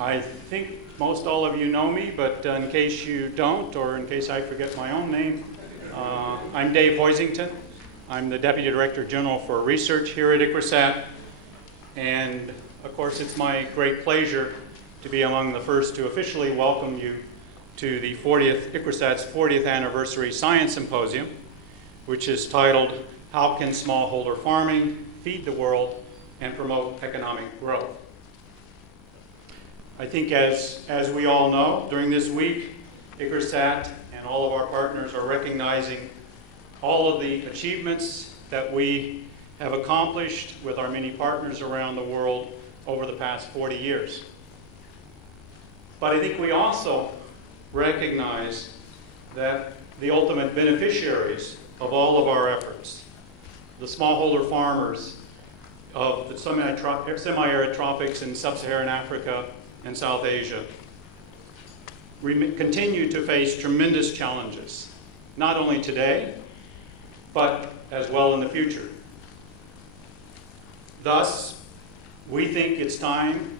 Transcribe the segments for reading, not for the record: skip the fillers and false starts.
I think most all of you know me, but in case you don't, or in case I forget my own name, I'm Dave Hoisington. I'm the Deputy Director General for Research here at ICRISAT, and of course it's my great pleasure to be among the first to officially welcome you to the ICRISAT's 40th Anniversary Science Symposium, which is titled, How Can Smallholder Farming Feed the World and Promote Economic Growth? I think as we all know, during this week, ICRISAT and all of our partners are recognizing all of the achievements that we have accomplished with our many partners around the world over the past 40 years. But I think we also recognize that the ultimate beneficiaries of all of our efforts, the smallholder farmers of the semi-arid tropics in sub-Saharan Africa and South Asia, continue to face tremendous challenges, not only today, but as well in the future. Thus, we think it's time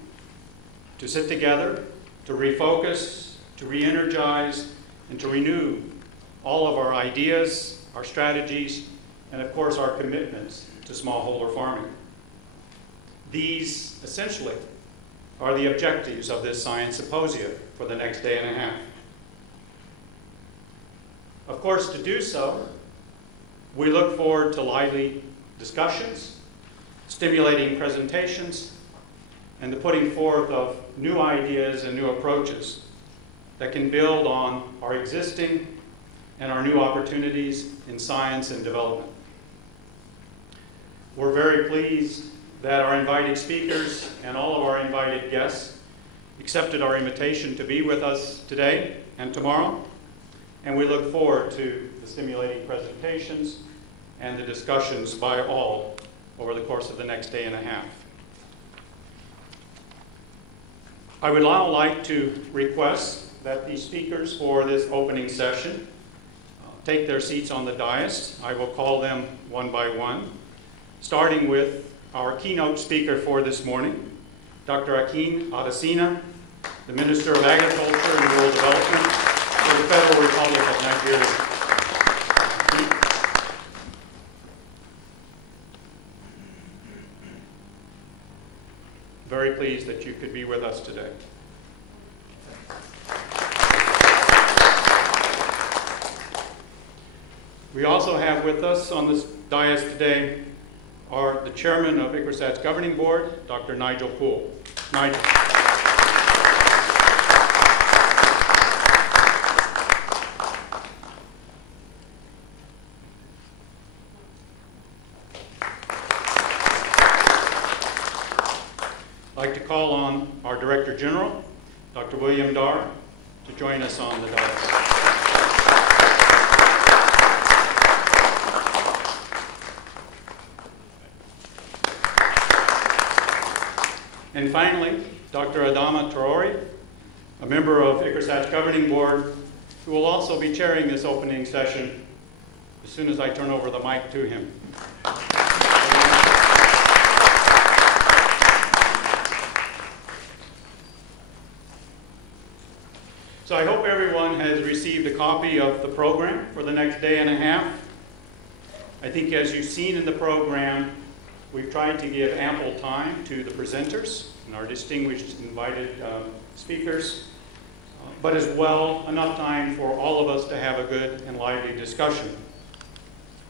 to sit together, to refocus, to re-energize, and to renew all of our ideas, our strategies, and of course our commitments to smallholder farming. These, essentially, are the objectives of this Science Symposium for the next day and a half. Of course, to do so, we look forward to lively discussions, stimulating presentations, and the putting forth of new ideas and new approaches that can build on our existing and our new opportunities in science and development. We're very pleased that our invited speakers and all of our invited guests accepted our invitation to be with us today and tomorrow, and we look forward to the stimulating presentations and the discussions by all over the course of the next day and a half. I would now like to request that the speakers for this opening session take their seats on the dais. I will call them one by one, starting with our keynote speaker for this morning, Dr. Akin Adesina, the Minister of Agriculture and Rural Development for the Federal Republic of Nigeria. Very pleased that you could be with us today. We also have with us on this dais today are the Chairman of ICRISAT's Governing Board, Dr. Nigel Poole. Nigel. I'd like to call on our Director General, Dr. William Darr, to join us on the dais. And finally, Dr. Adama Traore, a member of ICRISAT's Governing Board, who will also be chairing this opening session as soon as I turn over the mic to him. So I hope everyone has received a copy of the program for the next day and a half. I think as you've seen in the program, we've tried to give ample time to the presenters and our distinguished invited speakers, but as well enough time for all of us to have a good and lively discussion.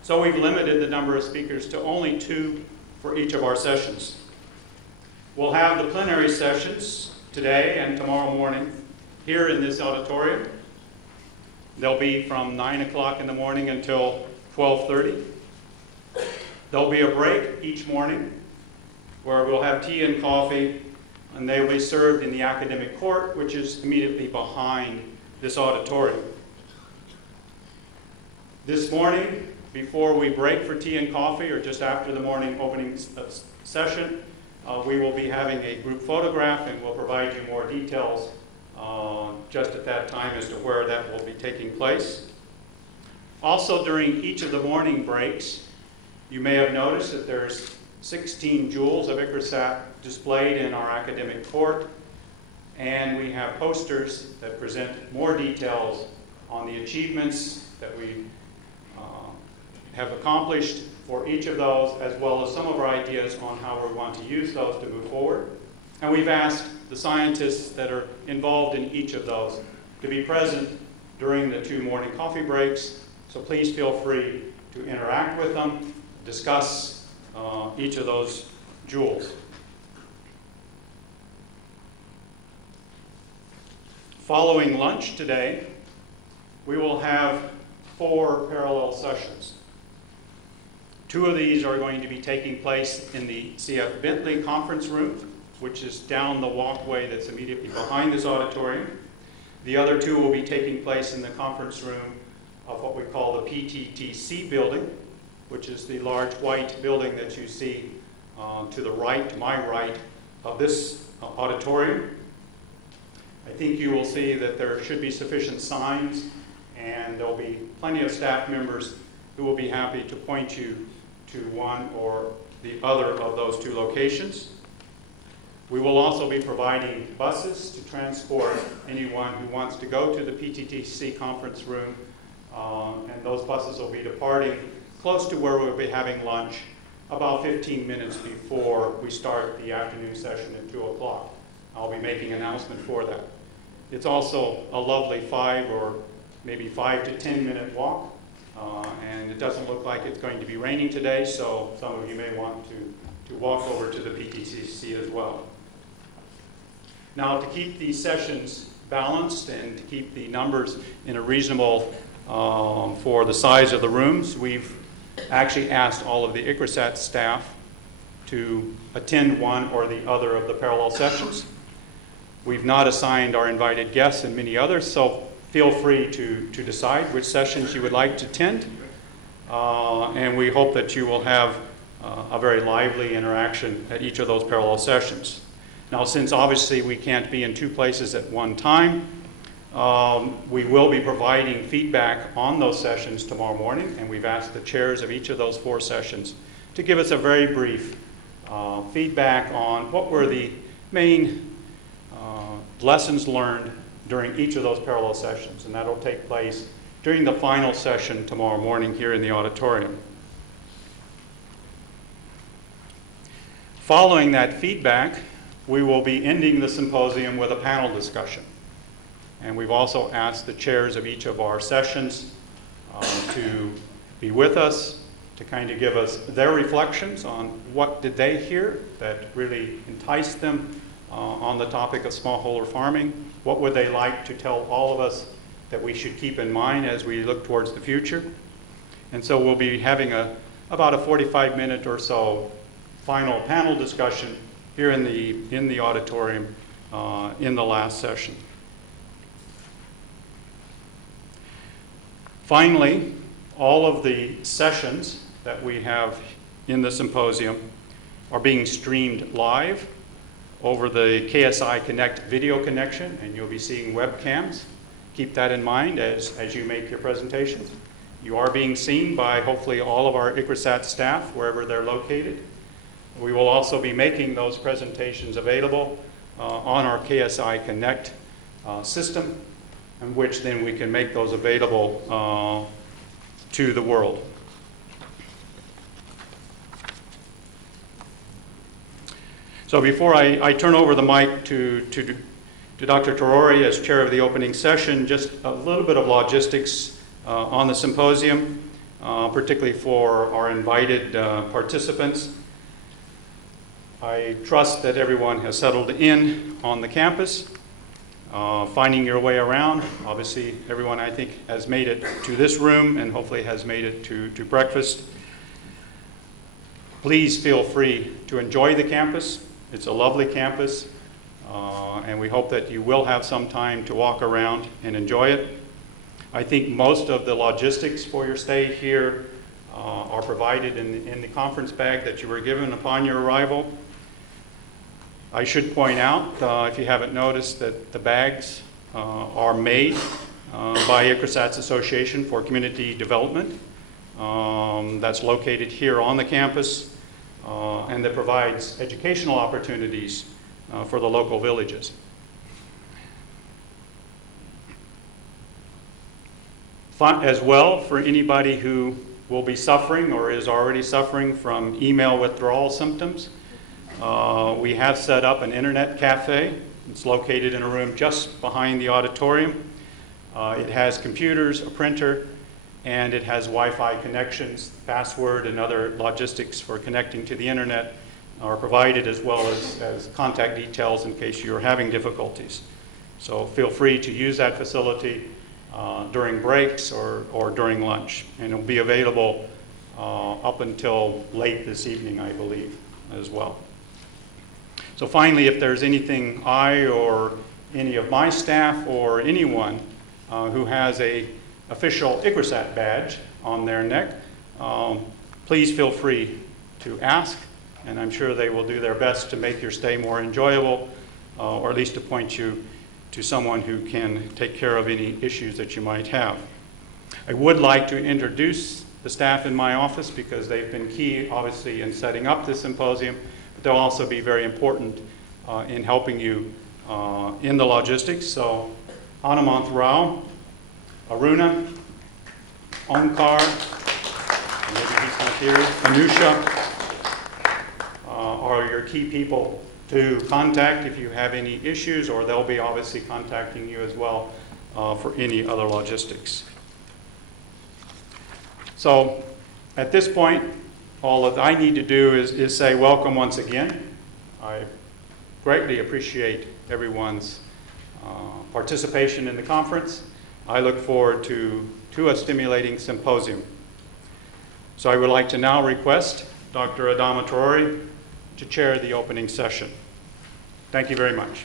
So we've limited the number of speakers to only 2 for each of our sessions. We'll have the plenary sessions today and tomorrow morning here in this auditorium. They'll be from 9 o'clock in the morning until 12:30. There'll be a break each morning where we'll have tea and coffee, and they will be served in the academic court, which is immediately behind this auditorium. This morning, before we break for tea and coffee, or just after the morning opening session, we will be having a group photograph, and we'll provide you more details just at that time as to where that will be taking place. Also, during each of the morning breaks, you may have noticed that there's 16 jewels of ICRISAT displayed in our academic court, and we have posters that present more details on the achievements that we have accomplished for each of those, as well as some of our ideas on how we want to use those to move forward. And we've asked the scientists that are involved in each of those to be present during the 2 morning coffee breaks, so please feel free to interact with them, discuss each of those jewels. Following lunch today, we will have 4 parallel sessions. 2 of these are going to be taking place in the C.F. Bentley conference room, which is down the walkway that's immediately behind this auditorium. The other 2 will be taking place in the conference room of what we call the PTTC building, which is the large white building that you see to the right, to my right, of this auditorium. I think you will see that there should be sufficient signs, and there will be plenty of staff members who will be happy to point you to one or the other of those 2 locations. We will also be providing buses to transport anyone who wants to go to the PTTC conference room, and those buses will be departing close to where we'll be having lunch about 15 minutes before we start the afternoon session at 2 o'clock. I'll be making an announcement for that. It's also a lovely 5 or maybe 5 to 10 minute walk, and it doesn't look like it's going to be raining today, so some of you may want to walk over to the PTTC as well. Now, to keep these sessions balanced and to keep the numbers in a reasonable for the size of the rooms, we've actually asked all of the ICRISAT staff to attend one or the other of the parallel sessions. We've not assigned our invited guests and many others, so feel free to decide which sessions you would like to attend. And we hope that you will have a very lively interaction at each of those parallel sessions. Now, since obviously we can't be in 2 places at one time, we will be providing feedback on those sessions tomorrow morning, and we've asked the chairs of each of those 4 sessions to give us a very brief feedback on what were the main lessons learned during each of those parallel sessions, and that'll take place during the final session tomorrow morning here in the auditorium. Following that feedback, we will be ending the symposium with a panel discussion. And we've also asked the chairs of each of our sessions to be with us, to kind of give us their reflections on what did they hear that really enticed them on the topic of smallholder farming. What would they like to tell all of us that we should keep in mind as we look towards the future? And so we'll be having about a 45-minute or so final panel discussion here in the auditorium in the last session. Finally, all of the sessions that we have in the symposium are being streamed live over the KSI Connect video connection, and you'll be seeing webcams. Keep that in mind as you make your presentations. You are being seen by hopefully all of our ICRISAT staff wherever they're located. We will also be making those presentations available on our KSI Connect system, in which then we can make those available to the world. So before I turn over the mic to Dr. Torori as chair of the opening session, just a little bit of logistics on the symposium, particularly for our invited participants. I trust that everyone has settled in on the campus, finding your way around. Obviously, everyone, I think, has made it to this room and hopefully has made it to breakfast. Please feel free to enjoy the campus. It's a lovely campus, and we hope that you will have some time to walk around and enjoy it. I think most of the logistics for your stay here are provided in the conference bag that you were given upon your arrival. I should point out, if you haven't noticed, that the bags are made by ICRISAT's Association for Community Development. That's located here on the campus, and that provides educational opportunities for the local villages. As well, for anybody who will be suffering or is already suffering from email withdrawal symptoms, we have set up an internet cafe. It's located in a room just behind the auditorium. It has computers, a printer, and it has Wi-Fi connections. Password and other logistics for connecting to the internet are provided, as well as contact details in case you're having difficulties. So feel free to use that facility during breaks or during lunch. And it'll be available up until late this evening, I believe, as well. So finally, if there's anything I or any of my staff or anyone who has a official ICRISAT badge on their neck, please feel free to ask, and I'm sure they will do their best to make your stay more enjoyable, or at least to point you to someone who can take care of any issues that you might have. I would like to introduce the staff in my office because they've been key, obviously, in setting up this symposium, but they'll also be very important in helping you in the logistics. So, Hanumanth Rao, Aruna, Omkar, maybe he's not here, Anusha, are your key people to contact if you have any issues, or they'll be obviously contacting you as well for any other logistics. So at this point, all that I need to do is say welcome once again. I greatly appreciate everyone's participation in the conference. I look forward to a stimulating symposium. So I would like to now request Dr. Adama Traore to chair the opening session. Thank you very much.